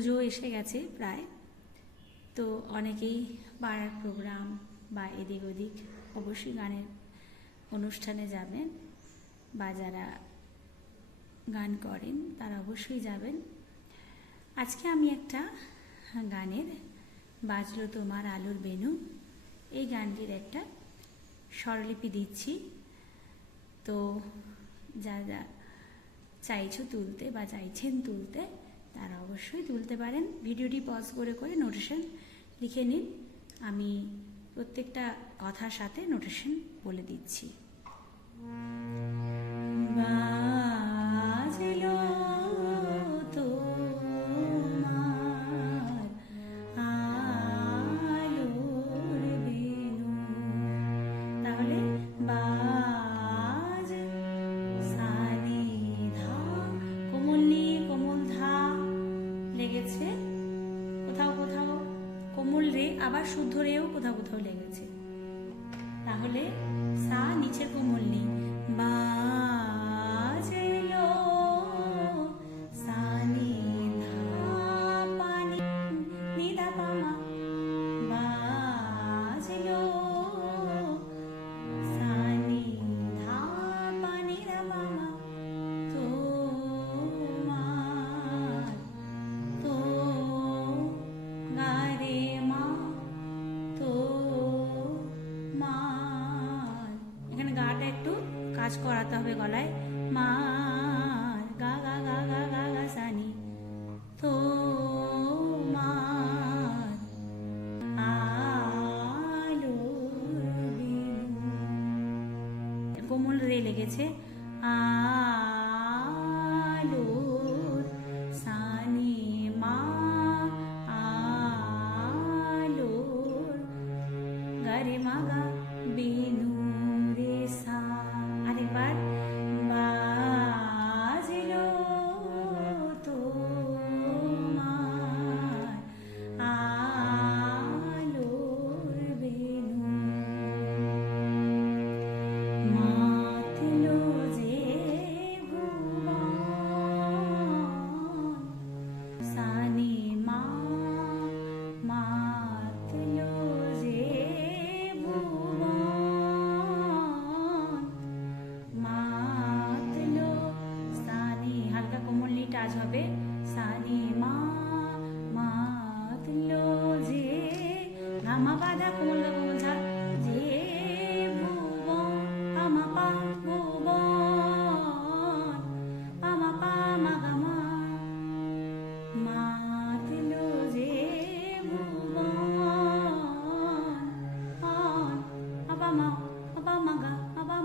পুজো এসে গেছে প্রায়। তো অনেকেই পাড়ার প্রোগ্রাম বা এদিক ওদিক অবশ্যই গানের অনুষ্ঠানে যাবেন বা যারা গান করেন তারা অবশ্যই যাবেন। আজকে আমি একটা গানের বাজলো তোমার আলোর বেনু। এই গানটির একটা স্বরলিপি দিচ্ছি। তো যারা চাইছো তুলতে বা চাইছেন তুলতে তারা অবশ্যই তুলতে পারেন। ভিডিওটি পজ করে করে নোটেশন লিখে নিন। আমি প্রত্যেকটা কথার সাথে নোটেশন বলে দিচ্ছি। বাজলো 亲。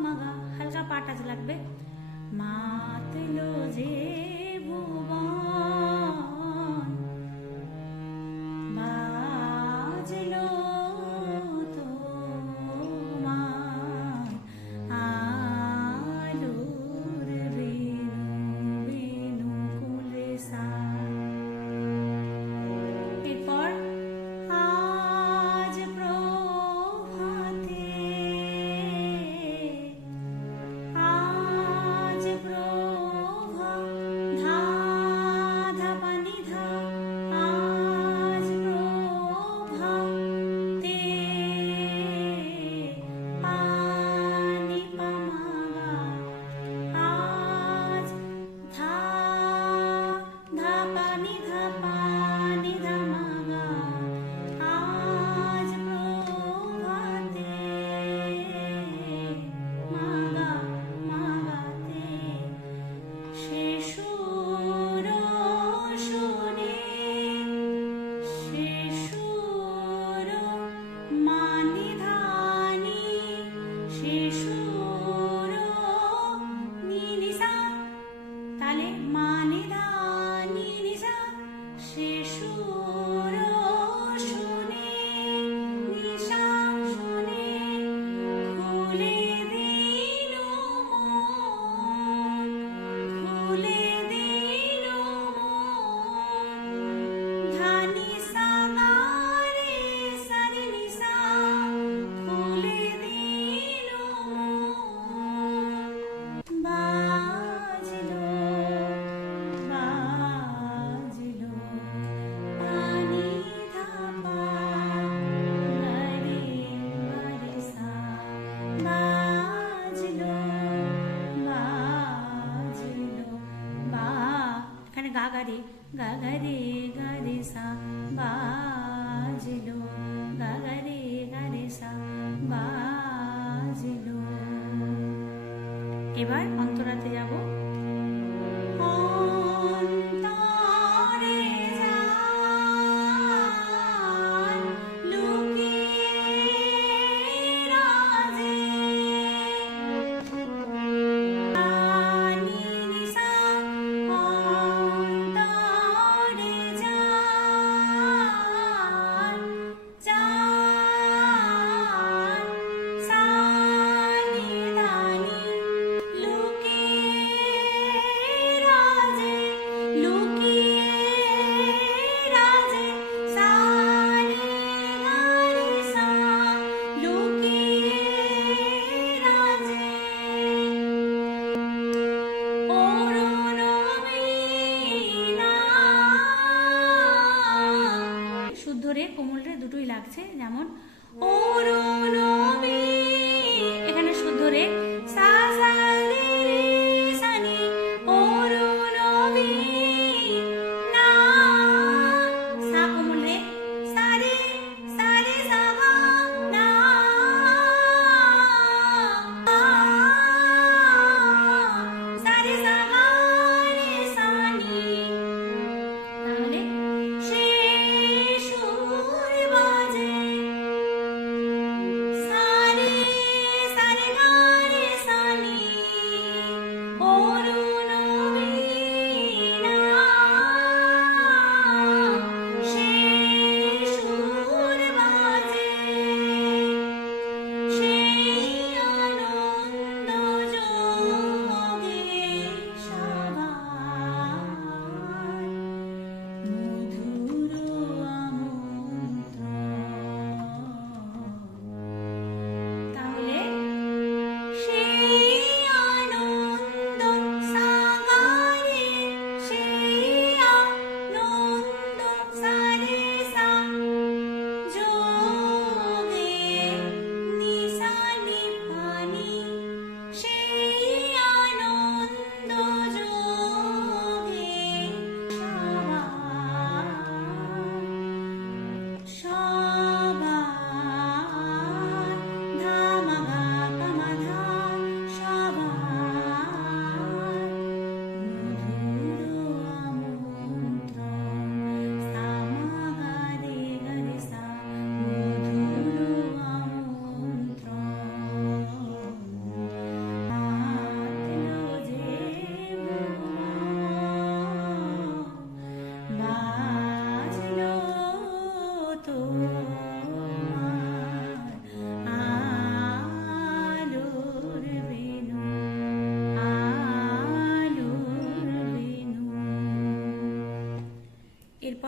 মাগা হালকা পাটাজ লাগবে। মাতলো যে ভুবন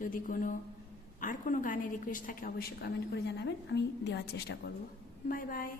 যদি কোনো, আর কোনো গানের রিকোয়েস্ট থাকে অবশ্যই কমেন্ট করে জানাবেন, আমি দেওয়ার চেষ্টা করব। Bye bye